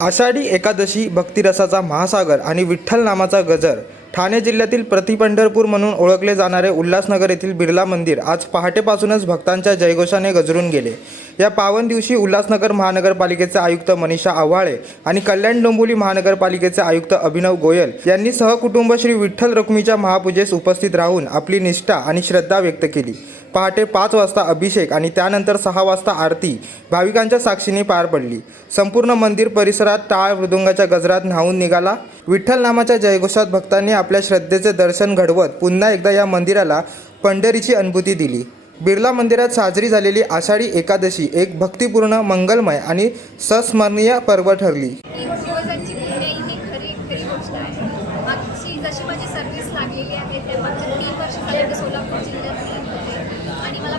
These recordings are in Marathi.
आषाढी एकादशी भक्तिरसाचा महासागर आणि विठ्ठल नामाचा गजर ठाणे जिल्ह्यातील प्रतिपंढरपूर म्हणून ओळखले जाणारे उल्हासनगर येथील बिर्ला मंदिर आज पहाटेपासूनच भक्तांच्या जयघोषाने गजरून गेले. या पावन दिवशी उल्हासनगर महानगरपालिकेचे आयुक्त मनीषा आव्हाळे आणि कल्याण डोंबोली महानगरपालिकेचे आयुक्त अभिनव गोयल यांनी सहकुटुंब श्री विठ्ठल रुक्मीच्या महापूजेस उपस्थित राहून आपली निष्ठा आणि श्रद्धा व्यक्त केली. पहाटे पाच वाजता अभिषेक आणि त्यानंतर सहा वाजता आरती भाविकांच्या साक्षीने पार पडली. संपूर्ण मंदिर परिसरात टाळ मृदुंगाच्या गजरात न्हावून निघाला. विठ्ठल नामाच्या जयघोषात भक्तांनी आपल्या श्रद्धेचे दर्शन घडवत पुन्हा एकदा या मंदिराला पंढरीची अनुभूती दिली. बिर्ला मंदिरात साजरी झालेली आषाढी एकादशी एक भक्तिपूर्ण मंगलमय आणि संस्मरणीय पर्व ठरली. जशी माझी सर्व्हिस लागलेली आहे ते मागच्या तीन वर्ष सोलापूर जिल्ह्यात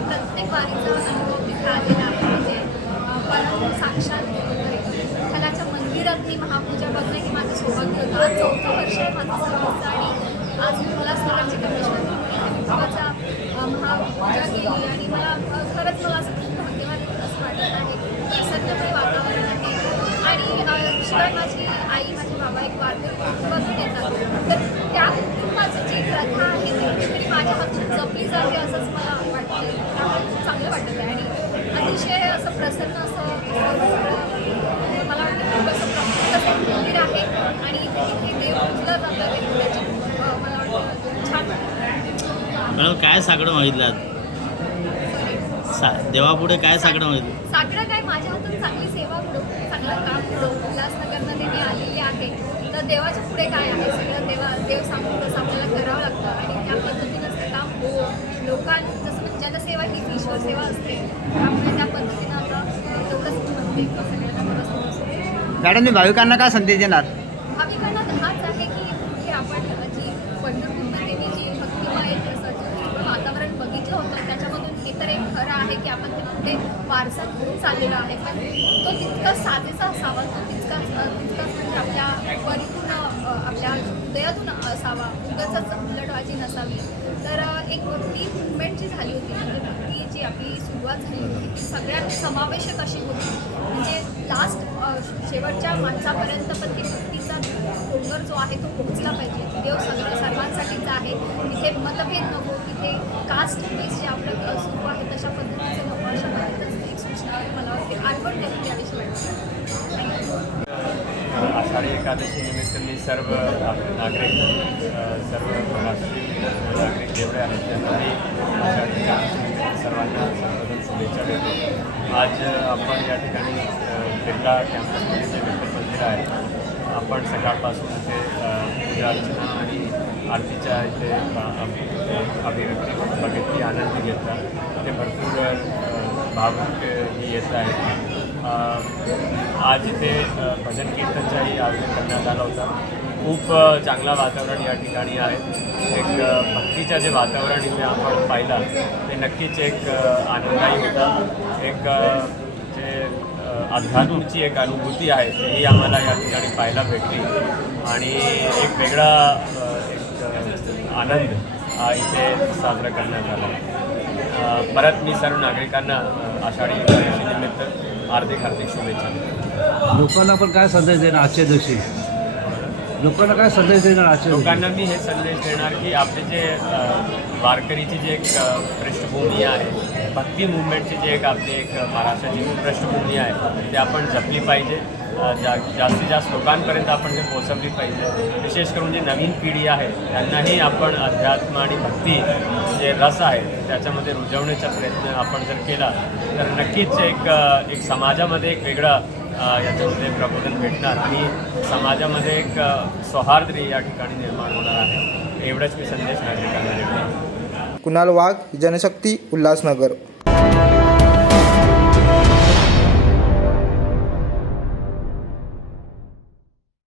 प्रत्येक वारीचा अनुभव तिथे आलेला आहे म्हणजे अं, साक्षात विठ्ठलाच्या मंदिरात मी महापूजा बघणं हे माझं सौभाग्य होतं. आज चौथं वर्ष आहे माझं सर्व्हिसचं आणि आज मी मला कमिशनर म्हणून महापूजा केली आणि मला खरंच मला असं खूप भाग्यवान असं वाटत आहे. प्रसन्नमय वातावरण आहे. आणि शिवाय माझी आई माझे बाबा एक वारकरी कुटुंबातून येतात तर त्या कुटुंबाची जी प्रथा आहे ती कुठेतरी माझ्या हातून जपली जावी असंच मला वाटतं त्यामुळे खूप चांगलं वाटत आहे आणि अतिशय असं प्रसन्न असं मला वाटतं खूप असं प्रफुल्ल असं मंदिर आहे आणि इथे इथे देव पूजलं जातं मला वाटतं छान मॅडम काय साकडं मागितलं? सा देवापुढे काय साकडं मागितलं? साकडं काय? माझ्या हातून चांगली सेवा करू चांगलं काम करू उल्हासनगरमध्ये मी आलेली आहे. तर देवाच्या पुढे काय आहे? सगळं देवा देव सांगतो तसं आपल्याला करावं लागतं. मॅडम तुम्ही भाविकांना काय संदेश देणार? भाविकांना हाच आहे की की आपण जी पंढरपूरमध्ये मी जी भक्तिमय असं वातावरण बघितलं होतं त्याच्यामधून हे तर एक खरं आहे की आपण ते कुठे वारसा घेऊन चाललेला आहे. पण तो तितका साजेसा असावा तो तितका तितकाच म्हणजे आपल्या परिपूर्ण आपल्या हृदयातून असावा. उगाच उलटवाजी नसावी तर अ, एक भक्ती मुवमेंट जी झाली होती म्हणजे भक्ती जी आपली सुरुवात झाली होती. ती सगळ्यात समावेशक अशी होती. म्हणजे लास्ट शेवटच्या माणसापर्यंत पण ती भक्तीचा डोंगर जो आहे तो पोहोचला पाहिजे. देव सगळं सर्वांसाठीच आहे. तिथे मतभेद नको तिथे कास्ट बेस जे आपलं सुरू आहे तशा पद्धतीचे नको अशा पद्धतीचं एक सूचना मला वाटते आठवण देऊन द्यावीशी वाटते. आषाढी एकादशी निमित्त मी सर्व आपले नागरिक सर्व राष्ट्रीय नागरिक जेवढे आहेत त्यांनाही आषाढी एकादशी सर्वांना सर्वजण शुभेच्छा देतो. आज आपण या ठिकाणी बिर्ला कॅम्पसमध्ये जे विठ्ठल मंदिर आहे आपण सकाळपासून इथे पूजा अर्चना आणि आरतीच्या इथे अभिव्यक्ती बघितली आनंद घेतला. ते भरपूर अ, ही येत आहेत. आज इथे भजन कीर्तनचाही आयोजन करण्यात आला होता. खूप चांगलं वातावरण या ठिकाणी आहे. एक भक्तीचं जे वातावरण इथे आपण पाहिलं ते नक्कीच एक अ, आनंददायी होता. एक जे अध्यात्मची एक अनुभूती आहे ती आम्हाला या ठिकाणी पाहायला भेटली. आणि एक वेगळा एक आनंद इथे साजरा करण्यात आला. परत मी सर्व नागरिकांना आषाढी निमित्त हार्दिक हार्दिक शुभेच्छा लोकांना पण काय संदेश देणार आजच्या दिवशी? लोकांना काय संदेश देणार आजच्या लोकांना मी हे संदेश देणार की आपले जे वारकरीची जी एक पृष्ठभूमी आहे भक्ती मुवमेंटची जी एक आपली एक महाराष्ट्राची पृष्ठभूमी आहे ते आपण जपली पाहिजे. जा जास्तीत जास्त लोकांपर्यंत आपण ते पोचवली पाहिजे. विशेष करून जी नवीन पिढी आहे त्यांनाही आपण अध्यात्म आणि भक्ती जे रस आहे त्याच्यामध्ये रुजवण्याचा प्रयत्न आपण जर केला तर नक्कीच एक एक समाजामध्ये एक वेगळा याच्यामध्ये प्रबोधन भेटणार आणि समाजामध्ये एक अ, सौहार्द या ठिकाणी निर्माण होणार आहे. एवढंच मी संदेश नागरिकांना देतो. कुणाल वाघ जनशक्ती उल्हासनगर.